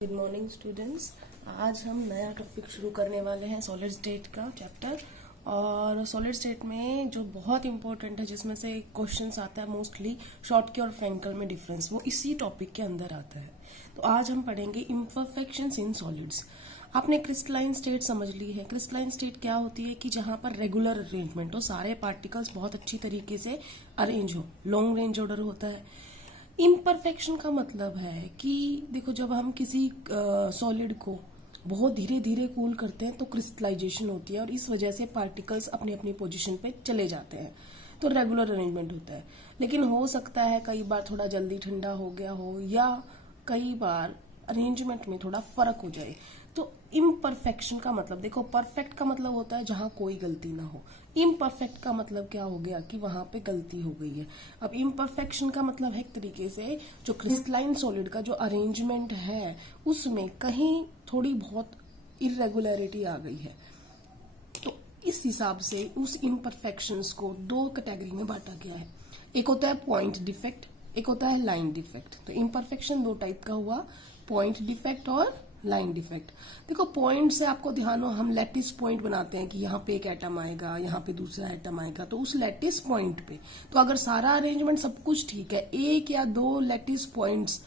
Good morning students. आज हम नया टॉपिक शुरू करने वाले हैं सॉलिड स्टेट का चैप्टर। और सॉलिड स्टेट में जो बहुत इंपॉर्टेंट है, जिसमें से क्वेश्चंस आता है मोस्टली शॉर्टकी और फ्रैंकल में डिफरेंस, वो इसी टॉपिक के अंदर आता है। तो आज हम पढ़ेंगे इम्परफेक्शंस इन सॉलिड्स। आपने क्रिस्टलाइन स्टेट समझ ली है। क्रिस्टलाइन स्टेट क्या होती है कि जहां पर रेगुलर अरेंजमेंट हो, सारे पार्टिकल्स बहुत अच्छी तरीके से अरेंज हो, लॉन्ग रेंज ऑर्डर होता है। इम्परफेक्शन का मतलब है कि देखो, जब हम किसी सॉलिड को बहुत धीरे धीरे कूल करते हैं तो क्रिस्टलाइजेशन होती है और इस वजह से पार्टिकल्स अपनी अपनी पोजीशन पे चले जाते हैं, तो रेगुलर अरेंजमेंट होता है। लेकिन हो सकता है कई बार थोड़ा जल्दी ठंडा हो गया हो, या कई बार अरेंजमेंट में थोड़ा फर्क हो जाए। तो इम्परफेक्शन का मतलब देखो, परफेक्ट का मतलब होता है जहां कोई गलती ना हो। इम्परफेक्ट का मतलब क्या हो गया कि वहां पे गलती हो गई है। अब इम्परफेक्शन का मतलब है एक तरीके से जो क्रिस्टलाइन सॉलिड का जो अरेंजमेंट है उसमें कहीं थोड़ी बहुत इरेगुलरिटी आ गई है। तो इस हिसाब से उस इम्परफेक्शंस को दो कैटेगरी में बांटा गया है। एक होता है पॉइंट डिफेक्ट, एक होता है लाइन डिफेक्ट। तो इम्परफेक्शन दो टाइप का हुआ, पॉइंट डिफेक्ट और लाइन डिफेक्ट। देखो, पॉइंट से आपको ध्यान हो, हम लैटिस पॉइंट बनाते हैं कि यहाँ पे एक एटम आएगा, यहाँ पे दूसरा एटम आएगा। तो उस लैटिस पॉइंट पे तो अगर सारा अरेंजमेंट सब कुछ ठीक है, एक या दो लैटिस पॉइंट्स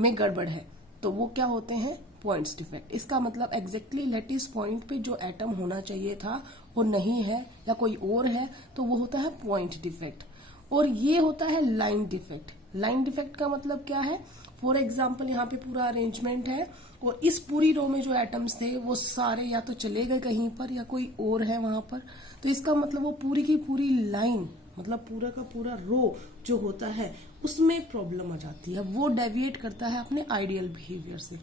में गड़बड़ है, तो वो क्या होते हैं? Points defect. इसका मतलब एग्जैक्टली लैटिस पॉइंट पे जो एटम होना चाहिए था वो नहीं है या कोई और है, तो वो होता है पॉइंट डिफेक्ट। और ये होता है लाइन डिफेक्ट। लाइन डिफेक्ट का मतलब क्या है? फॉर एग्जाम्पल, यहाँ पे पूरा अरेंजमेंट है और इस पूरी रो में जो एटम्स थे वो सारे या तो चले गए कहीं पर या कोई और है वहां पर। तो इसका मतलब वो पूरी की पूरी लाइन, मतलब पूरा का पूरा रो जो होता है उसमें प्रॉब्लम आ जाती है, वो डेविएट करता है अपने आइडियल बिहेवियर से।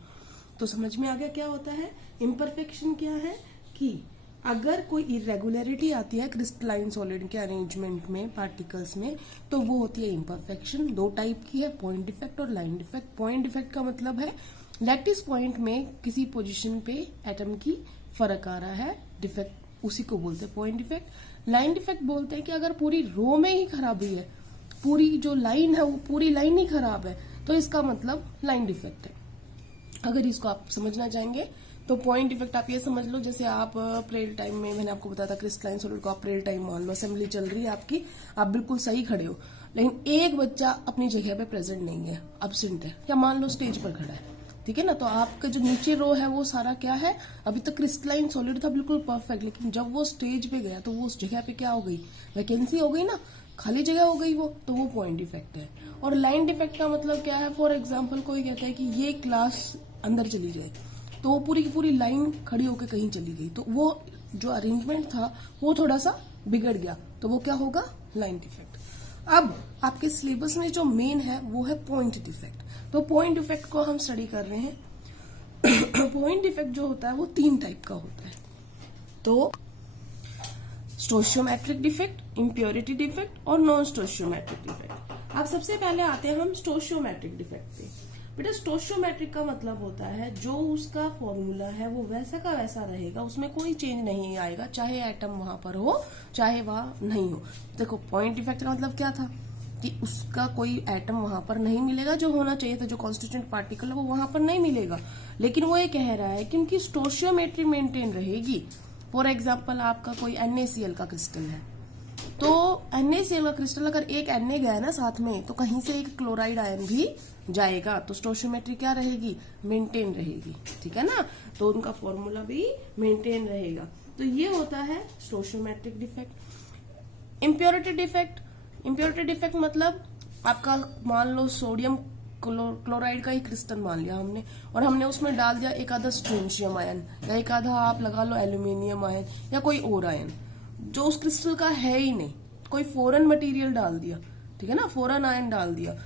तो समझ में आ गया क्या होता है? इम्परफेक्शन क्या है कि अगर कोई इरेगुलरिटी आती है क्रिस्टलाइन सॉलिड के अरेंजमेंट में, पार्टिकल्स में, तो वो होती है इम्परफेक्शन। दो टाइप की है, पॉइंट डिफेक्ट और लाइन डिफेक्ट। पॉइंट डिफेक्ट का मतलब है लैटिस पॉइंट में किसी पोजीशन पे एटम की फर्क आ रहा है, डिफेक्ट, उसी को बोलते हैं पॉइंट डिफेक्ट। लाइन डिफेक्ट बोलते हैं कि अगर पूरी रो में ही खराबी है, पूरी जो लाइन है वो पूरी लाइन ही खराब है, तो इसका मतलब लाइन डिफेक्ट है। अगर इसको आप समझना चाहेंगे तो पॉइंट डिफेक्ट आप ये समझ लो, जैसे आप प्रेयर टाइम में, मैंने आपको बताया था क्रिस्टलाइन सॉलिड को आप प्रेयर टाइम मान लो, असेंबली चल रही है आपकी, आप बिल्कुल सही खड़े हो, लेकिन एक बच्चा अपनी जगह पे प्रेजेंट नहीं है, एब्सेंट है, या मान लो स्टेज पर खड़ा है, ठीक है ना। तो आपका जो नीचे रो है वो सारा क्या है? अभी तक क्रिस्टलाइन सॉलिड था बिल्कुल परफेक्ट, लेकिन जब वो स्टेज पे गया तो वो उस जगह पे क्या हो गई? वैकेंसी हो गई ना, खाली जगह हो गई वो, तो वो पॉइंट डिफेक्ट है। और लाइन डिफेक्ट का मतलब क्या है? फॉर एग्जाम्पल, कोई कहता है कि ये क्लास अंदर चली जाए, तो वो पूरी की पूरी लाइन खड़ी होकर कहीं चली गई, तो वो जो अरेंजमेंट था वो थोड़ा सा बिगड़ गया, तो वो क्या होगा? Line defect. अब आपके सिलेबस में जो मेन है वो है पॉइंट डिफेक्ट। तो पॉइंट डिफेक्ट को हम स्टडी कर रहे हैं। पॉइंट डिफेक्ट जो होता है वो तीन टाइप का होता है। तो स्टोशियोमेट्रिक डिफेक्ट, इम्प्योरिटी डिफेक्ट और नॉन स्टोशियोमेट्रिक डिफेक्ट। अब सबसे पहले आते हैं हम स्टोशियोमेट्रिक डिफेक्ट पे। बेटा, स्टोशियोमेट्रिक का मतलब होता है जो उसका फॉर्मूला है वो वैसा का वैसा रहेगा, उसमें कोई चेंज नहीं आएगा, चाहे एटम वहां पर हो चाहे वहां नहीं हो। देखो, पॉइंट डिफेक्ट का मतलब क्या था कि उसका कोई एटम वहां पर नहीं मिलेगा, जो होना चाहिए था, जो कॉन्स्टिट्यूएंट पार्टिकल है वो वहां पर नहीं मिलेगा, लेकिन वो ये कह रहा है कि उनकी स्टोशियोमेट्री मेंटेन रहेगी। फॉर एग्जाम्पल, आपका कोई NaCl का क्रिस्टल है, तो NaCl का क्रिस्टल अगर एक Na गया ना साथ में, तो कहीं से एक क्लोराइड आयन भी जाएगा, तो स्टोशियोमेट्री क्या रहेगी? मेंटेन रहेगी, ठीक है ना। तो उनका फॉर्मूला भी मेंटेन रहेगा। तो ये होता है stoichiometric defect. Impurity defect, impurity defect मतलब आपका, मान लो सोडियम क्लोराइड का ही क्रिस्टल मान लिया हमने, और हमने उसमें डाल दिया एक आधा स्ट्रोंशियम आयन, या एक आधा आप लगा लो एल्यूमिनियम आयन, या कोई और आयन जो उस क्रिस्टल का है ही नहीं, कोई फॉरेन मटेरियल डाल दिया, ठीक है ना, फॉरेन आयन डाल दिया,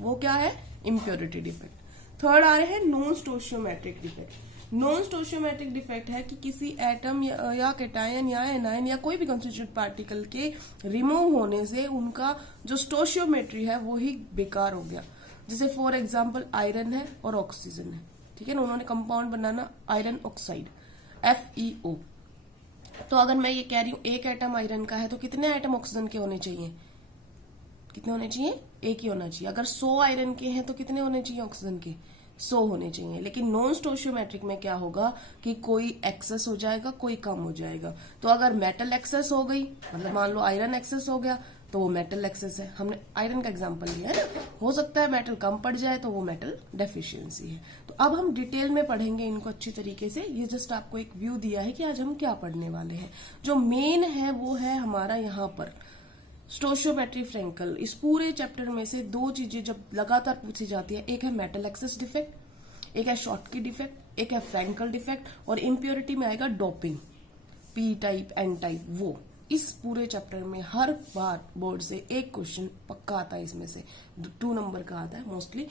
वो क्या है? Impurity defect. थर्ड आ रहे हैं non stoichiometric defect. Non stoichiometric defect है कि किसी एटम या कैटायन या एनायन या कोई भी कंस्टिट्यूएंट पार्टिकल के रिमूव होने से उनका जो स्टोशियोमेट्री है वो ही बेकार हो गया। जैसे फॉर एग्जाम्पल आयरन है और ऑक्सीजन है, ठीक है ना, उन्होंने कंपाउंड बनाना आयरन ऑक्साइड, FeO। तो अगर मैं ये कह रही हूं एक एटम आयरन का है, तो कितने एटम ऑक्सीजन के होने चाहिए? कितने होने चाहिए? एक ही होना चाहिए। अगर 100 आयरन के हैं तो कितने होने चाहिए ऑक्सीजन के? 100 होने चाहिए। लेकिन नॉन स्टोशियोमेट्रिक में क्या होगा कि कोई एक्सेस हो जाएगा, कोई कम हो जाएगा। तो अगर मेटल एक्सेस हो गई, मतलब मान लो आयरन एक्सेस हो गया, तो वो मेटल एक्सेस है। हमने आयरन का एग्जांपल लिया है ना। हो सकता है मेटल कम पड़ जाए तो वो मेटल डेफिशिएंसी है। तो अब हम डिटेल में पढ़ेंगे इनको अच्छी तरीके से। ये जस्ट आपको एक व्यू दिया है कि आज हम क्या पढ़ने वाले हैं। जो मेन है वो है हमारा यहाँ पर स्टोशियोमेट्री फ्रैंकल। इस पूरे चैप्टर में से दो चीजें जब लगातार पूछी जाती है, एक है मेटल एक्सेस डिफेक्ट, एक है शॉटकी डिफेक्ट, एक है फ्रैंकल डिफेक्ट, और इम्प्योरिटी में आएगा doping, P type N type. वो इस पूरे चैप्टर में हर बार बोर्ड से एक क्वेश्चन पक्का आता है, इसमें से 2 नंबर का आता है मोस्टली।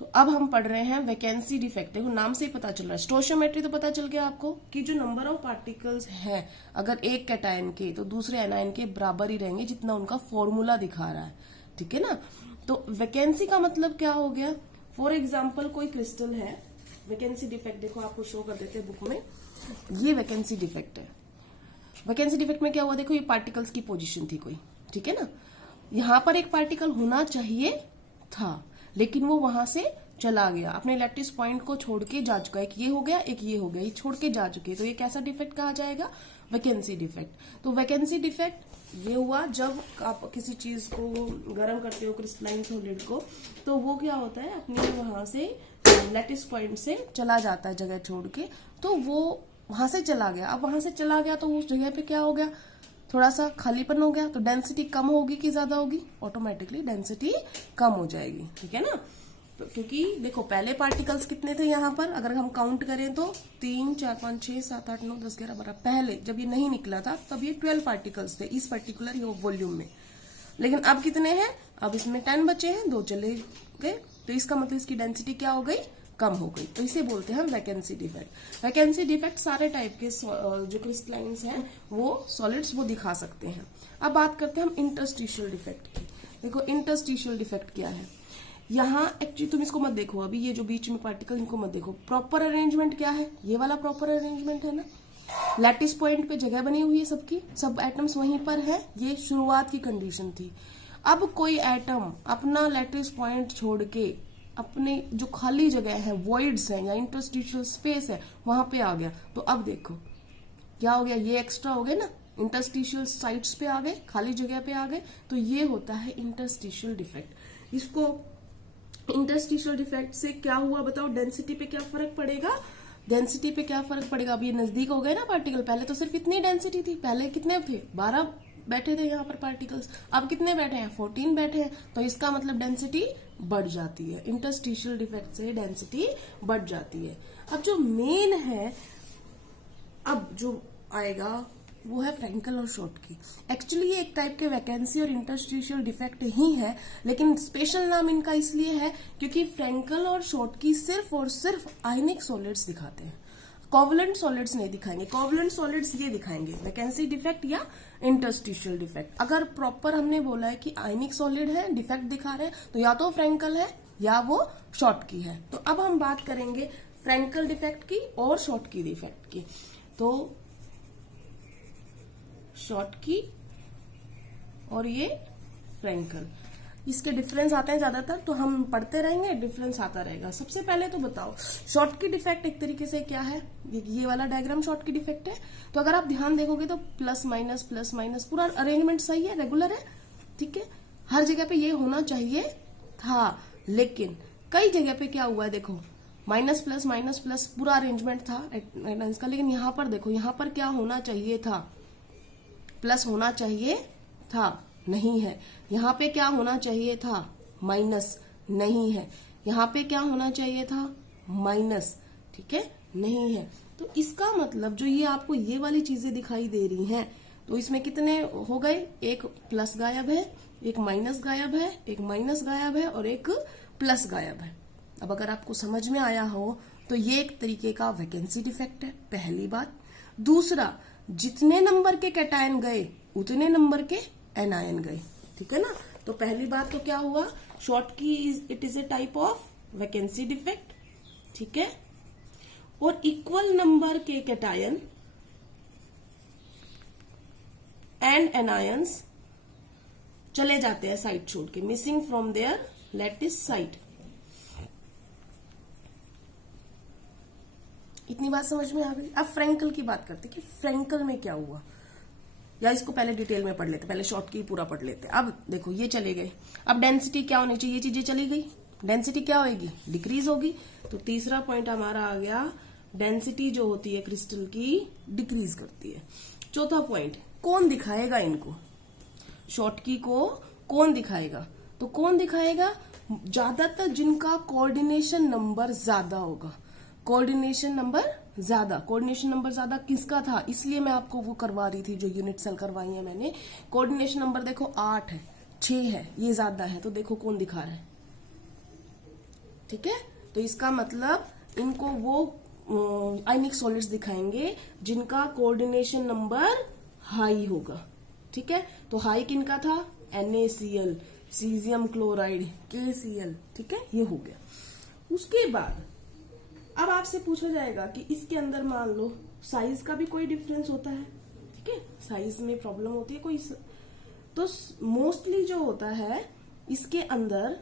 तो अब हम पढ़ रहे हैं वैकेंसी डिफेक्ट। देखो नाम से ही पता चल रहा है, स्टोशियोमेट्री तो पता चल गया आपको कि जो नंबर ऑफ पार्टिकल्स हैं अगर एक कैटायन के तो दूसरे एनायन के बराबर ही रहेंगे जितना उनका फॉर्मूला दिखा रहा है, ठीक है ना। तो वैकेंसी का मतलब क्या हो गया, फॉर एग्जाम्पल कोई क्रिस्टल है, वैकेंसी डिफेक्ट देखो आपको शो कर देते हैं बुक में, ये वैकेंसी डिफेक्ट है। वैकेंसी डिफेक्ट में क्या हुआ, देखो ये पार्टिकल्स की पोजीशन थी कोई, ठीक है ना। यहां पर एक पार्टिकल होना चाहिए था लेकिन वो वहां से चला गया, अपने लैटिस पॉइंट को छोड़ के जा चुका है। एक ये हो गया, एक ये हो गया, ये छोड़ के जा चुके, तो ये कैसा डिफेक्ट कहा जाएगा, वैकेंसी डिफेक्ट। तो वैकेंसी डिफेक्ट ये हुआ जब आप किसी चीज को गर्म करते हो, क्रिस्टलाइन सॉलिड को, तो वो क्या होता है अपने वहां से लैटिस पॉइंट से चला जाता है जगह छोड़ के, तो वो वहां से चला गया। अब वहां से चला गया तो उस जगह पे क्या हो गया, थोड़ा सा खालीपन हो गया, तो डेंसिटी कम होगी कि ज्यादा होगी, ऑटोमेटिकली डेंसिटी कम हो जाएगी, ठीक है ना। तो क्योंकि देखो पहले पार्टिकल्स कितने थे यहाँ पर, अगर हम काउंट करें तो 3 4 5 6 7 8 9 10 11 12, पहले जब ये नहीं निकला था तब ये 12 पार्टिकल्स थे इस पर्टिकुलर वॉल्यूम में। लेकिन अब कितने हैं, अब इसमें 10 बचे हैं, 2 चले गए, तो इसका मतलब इसकी डेंसिटी क्या हो गई, कम हो गई। तो इसे बोलते हैं वैकेंसी डिफेक्ट। वैकेंसी डिफेक्ट सारे टाइप के जो क्रिस्टलाइंस हैं वो सॉलिड्स वो दिखा सकते हैं। अब बात करते हैं हम इंटरस्टिशियल डिफेक्ट की। देखो इंटरस्टिशियल डिफेक्ट क्या है, यहाँ एक्चुअली तुम इसको मत देखो, अभी ये जो बीच में पार्टिकल इनको मत देखो। प्रॉपर अरेंजमेंट क्या है, ये वाला प्रॉपर अरेंजमेंट है ना, लैटिस पॉइंट पे जगह बनी हुई है सबकी, सब एटम्स वहीं पर है, ये शुरुआत की कंडीशन थी। अब कोई एटम अपना लैटिस पॉइंट छोड़ के अपने जो खाली जगह है, वॉइड्स हैं या इंटरस्टिशियल स्पेस है, वहां पे आ गया, तो अब देखो क्या हो गया, ये एक्स्ट्रा हो गए ना, इंटरस्टिशियल साइट्स पे आ गए, खाली जगह पे आ गए, तो ये होता है इंटरस्टिशियल डिफेक्ट। इसको इंटरस्टिशियल डिफेक्ट से क्या हुआ बताओ, डेंसिटी पे क्या फर्क पड़ेगा, डेंसिटी पे क्या फर्क पड़ेगा। अब ये नजदीक हो गए ना पार्टिकल, पहले तो सिर्फ इतनी डेंसिटी थी, पहले कितने थे 12 बैठे थे यहाँ पर पार्टिकल्स, अब कितने बैठे हैं 14 बैठे हैं, तो इसका मतलब डेंसिटी बढ़ जाती है, इंटरस्टिशियल डिफेक्ट से डेंसिटी बढ़ जाती है। अब जो मेन है, अब जो आएगा वो है फ्रैंकल और शॉटकी। एक्चुअली ये एक टाइप के वैकेंसी और इंटरस्टिशियल डिफेक्ट ही है, लेकिन स्पेशल नाम इनका इसलिए है क्योंकि फ्रैंकल और शॉटकी सिर्फ और सिर्फ आयनिक सॉलिड्स दिखाते हैं, कोवलेंट सॉलिड्स नहीं दिखाएंगे। कोवलेंट सॉलिड्स ये दिखाएंगे वैकेंसी डिफेक्ट या इंटरस्टिशियल डिफेक्ट। अगर प्रॉपर हमने बोला है कि आयनिक सॉलिड है, डिफेक्ट दिखा रहे हैं, तो या तो फ्रैंकल है या वो शॉटकी है। तो अब हम बात करेंगे फ्रैंकल डिफेक्ट की और शॉटकी डिफेक्ट की। तो शॉटकी और ये फ्रैंकल, इसके डिफरेंस आते हैं ज्यादातर, तो हम पढ़ते रहेंगे, डिफरेंस आता रहेगा। सबसे पहले तो बताओ शॉटकी डिफेक्ट एक तरीके से क्या है, ये वाला डायग्राम शॉटकी डिफेक्ट है। तो अगर आप ध्यान देखोगे तो प्लस माइनस पूरा अरेंजमेंट सही है, रेगुलर है, ठीक है, हर जगह पे ये होना चाहिए था। लेकिन कई जगह पे क्या हुआ है, देखो माइनस प्लस पूरा अरेंजमेंट था इसका, लेकिन यहाँ पर देखो, यहाँ पर क्या होना चाहिए था, प्लस होना चाहिए था, नहीं है। यहाँ पे क्या होना चाहिए था, माइनस, नहीं है। यहाँ पे क्या होना चाहिए था, माइनस, ठीक है, नहीं है। तो इसका मतलब जो ये आपको ये वाली चीजें दिखाई दे रही हैं, तो इसमें कितने हो गए, एक प्लस गायब है, एक माइनस गायब है, एक माइनस गायब है और एक प्लस गायब है। अब अगर आपको समझ में आया हो तो ये एक तरीके का वैकेंसी डिफेक्ट है, पहली बात। दूसरा, जितने नंबर के कैटायन गए उतने नंबर के एनायन गए, ठीक है ना। तो पहली बात तो क्या हुआ, Schottky it is a type of vacancy defect, ठीक है। और इक्वल नंबर के कैटायन एंड एनायंस चले जाते हैं साइट छोड़ के, missing from there lattice site. इतनी बात समझ में आ गई। अब फ्रैंकल की बात करते कि फ्रैंकल में क्या हुआ, या इसको पहले डिटेल में पढ़ लेते, पहले शॉर्ट की पूरा पढ़ लेते। अब देखो ये चले गए, अब डेंसिटी क्या होनी चाहिए, ये चीजें चली गई, डेंसिटी क्या होगी, डिक्रीज होगी। तो तीसरा पॉइंट हमारा आ गया, डेंसिटी जो होती है क्रिस्टल की डिक्रीज करती है। चौथा पॉइंट, कौन दिखाएगा इनको, शॉर्ट की को कौन दिखाएगा, तो कौन दिखाएगा, ज्यादातर जिनका कोऑर्डिनेशन नंबर ज्यादा होगा। कोऑर्डिनेशन नंबर ज्यादा किसका था, इसलिए मैं आपको वो करवा रही थी जो यूनिट सेल करवाई है मैंने। कोऑर्डिनेशन नंबर देखो 8 है, 6 है, ये ज्यादा है, तो देखो कौन दिखा रहा है, ठीक है। तो इसका मतलब इनको वो आयनिक सॉलिड्स दिखाएंगे जिनका कोऑर्डिनेशन नंबर हाई होगा, ठीक है। तो हाई किनका था, NaCl, सीजियम क्लोराइड, KCl, ठीक है, ये हो गया। उसके बाद अब आपसे पूछा जाएगा कि इसके अंदर मान लो साइज का भी कोई डिफरेंस होता है, ठीक है, साइज में प्रॉब्लम होती है कोई, तो मोस्टली जो होता है इसके अंदर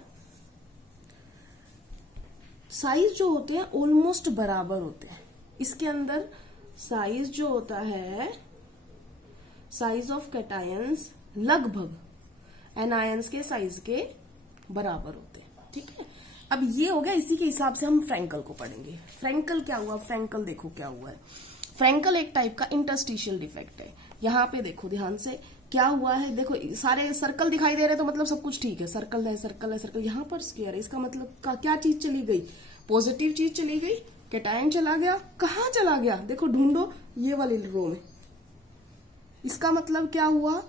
साइज जो होते हैं ऑलमोस्ट बराबर होते हैं। इसके अंदर साइज जो होता है, साइज ऑफ कैटायंस लगभग एनायंस के साइज के बराबर होते हैं, ठीक है। अब ये हो गया, इसी के हिसाब से हम फ्रैंकल को पढ़ेंगे। फ्रैंकल क्या हुआ, फ्रैंकल देखो क्या हुआ है। फ्रैंकल एक टाइप का इंटरस्टिशियल डिफेक्ट है। यहाँ पे देखो ध्यान से क्या हुआ है, देखो सारे सर्कल दिखाई दे रहे तो मतलब सब कुछ ठीक है, सर्कल है सर्कल है सर्कल, यहाँ पर स्क्वायर है, इसका मतलब क्या चीज चली गई, पॉजिटिव चीज चली गई, कैटायन चला गया, कहाँ चला गया, देखो ढूंढो ये वाली रो में। इसका मतलब क्या हुआ,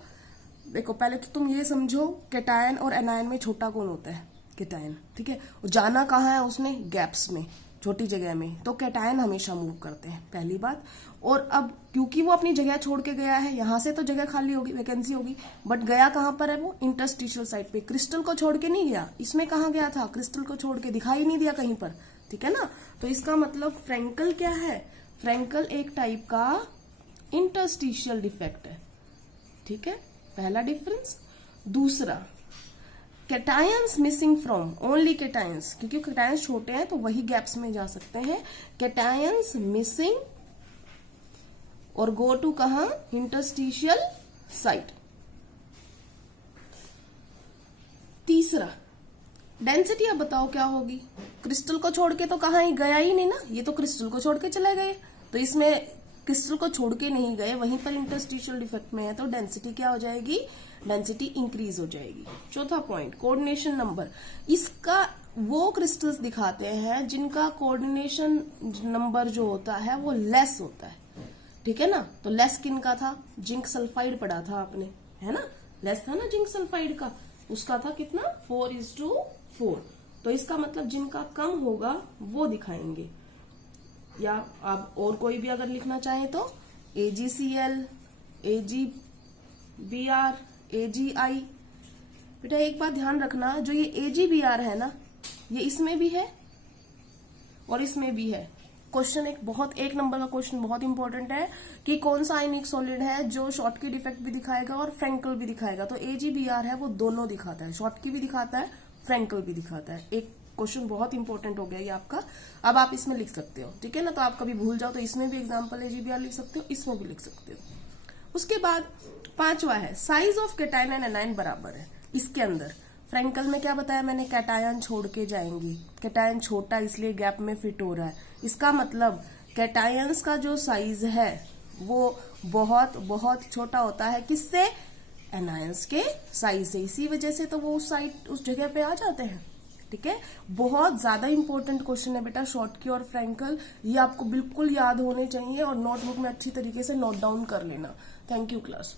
देखो पहले तो तुम ये समझो कैटायन और एनायन में छोटा कौन होता है, कैटायन, ठीक है। और जाना कहाँ है उसने, गैप्स में, छोटी जगह में, तो कैटायन हमेशा मूव करते हैं, पहली बात। और अब क्योंकि वो अपनी जगह छोड़ के गया है, यहां से तो जगह खाली होगी, वैकेंसी होगी, बट गया कहां पर है वो, इंटरस्टिशियल साइड पे, क्रिस्टल को छोड़ के नहीं गया। इसमें कहां गया था, क्रिस्टल को छोड़ के, दिखाई नहीं दिया कहीं पर, ठीक है ना। तो इसका मतलब फ्रैंकल क्या है, फ्रैंकल एक टाइप का इंटरस्टिशियल डिफेक्ट है, ठीक है, पहला डिफरेंस। दूसरा, cations missing from, only cations, क्योंकि कैटायंस छोटे हैं तो वही गैप्स में जा सकते हैं। कैटायंस मिसिंग और गो टू कहां, इंटरस्टिशियल साइट। तीसरा, डेंसिटी अब बताओ क्या होगी, क्रिस्टल को छोड़ के तो कहां ही गया ही नहीं ना, ये तो क्रिस्टल को छोड़ के चले गए, तो इसमें क्रिस्टल को छोड़ के नहीं गए, वहीं पर इंटरस्टिशियल डिफेक्ट में है, तो डेंसिटी क्या हो जाएगी, डेंसिटी इंक्रीज हो जाएगी। चौथा पॉइंट, कोऑर्डिनेशन नंबर, इसका वो क्रिस्टल्स दिखाते हैं जिनका कोऑर्डिनेशन नंबर जो होता है वो लेस होता है, ठीक है ना। तो लेस किनका था, जिंक सल्फाइड पढ़ा था आपने, है ना, लेस था ना जिंक सल्फाइड का, उसका था कितना, 4:4। तो इसका मतलब जिनका कम होगा वो दिखाएंगे। या आप और कोई भी अगर लिखना चाहें तो AgCl, AgBr, AgI। बेटा एक बात ध्यान रखना, जो ये AgBr है ना, ये इसमें भी है और इसमें भी है। क्वेश्चन एक नंबर का क्वेश्चन बहुत इंपॉर्टेंट है कि कौन सा आयनिक सॉलिड है जो शॉर्ट की डिफेक्ट भी दिखाएगा और फ्रैंकल भी दिखाएगा। तो AgBr है वो दोनों दिखाता है, शॉर्ट की भी दिखाता है, फ्रैंकल भी दिखाता है। एक क्वेश्चन बहुत इंपॉर्टेंट हो गया ये आपका, अब आप इसमें लिख सकते हो, ठीक है ना। तो आप कभी भूल जाओ तो इसमें भी एग्जाम्पल AgBr लिख सकते हो, इसमें भी लिख सकते हो। उसके बाद पांचवा है, size of cation and anion बराबर है। इसके अंदर फ्रैंकल में क्या बताया मैंने, कैटायन छोड़ के जाएंगी, कैटायन छोटा इसलिए गैप में फिट हो रहा है। इसका मतलब कैटायंस का जो साइज है वो बहुत बहुत छोटा होता है, किससे, एनायंस के साइज से, इसी वजह से तो वो उस जगह पे आ जाते हैं, ठीक है। बहुत ज्यादा इंपॉर्टेंट क्वेश्चन है बेटा शॉर्ट की और फ्रैंकल, ये आपको बिल्कुल याद होने चाहिए और नोटबुक में अच्छी तरीके से नोट डाउन कर लेना। Thank you class.